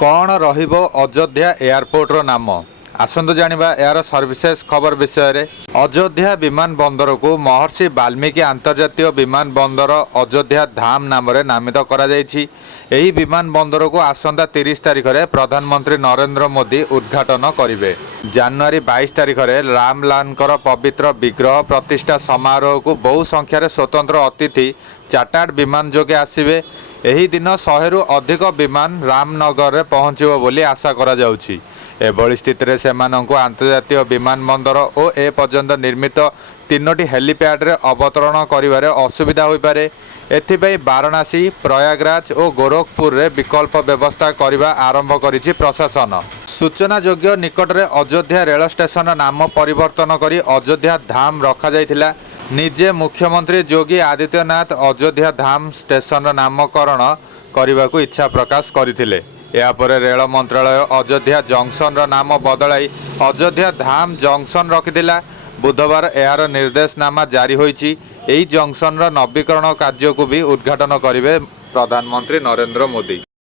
कौन रहिबो अयोध्या एयरपोर्टर नाम आसतु जानिबा यार सर्विसेस खबर विषय रे। अयोध्या विमान बंदर को महर्षि वाल्मीकि अंतर्जातीय विमान बंदर अयोध्या धाम नाम रे नामित करा जायछि। एही विमान बंदर को आसंता 30 तारिख रे प्रधानमंत्री नरेंद्र मोदी उद्घाटन करिवे। जनवरी 22 तारिख रे रामलालकर पवित्र विग्रह प्रतिष्ठा समारोह को बहु संख्यार स्वतंत्र अतिथि चार्टर्ड विमान जोगे आसिबे। एही दिन 100 रु अधिक विमान रामनगर रे पहुंचिबो बोली आशा करा जाउछि। एभली स्थिति रे सेमानंकु अंतर्जातीय विमान बंदर और ए पर्यंत निर्मित 3टी हेलीपैड रे अवतरण करिवारे असुविधा होई पारे। एथिपई वाराणसी, प्रयागराज और गोरखपुर रे विकल्प व्यवस्था करिवा आरंभ करिछि प्रशासन। सूचना योग्य निकट रे अयोध्या रेल स्टेशन नाम परिवर्तन करी अयोध्या धाम रखा जाइथिला। निजे मुख्यमंत्री योगी आदित्यनाथ अयोध्या धाम स्टेशन नामकरण करने को इच्छा प्रकाश करथिले। यापर रेल मंत्रालय अयोध्या जंक्शन नाम बदलाई अयोध्या धाम जंक्शन रखिथिला। बुधवार यार निर्देशनामा जारी होईछि। एही जंक्शन नवीकरण कार्य को भी उद्घाटन करिवे प्रधानमंत्री नरेंद्र मोदी।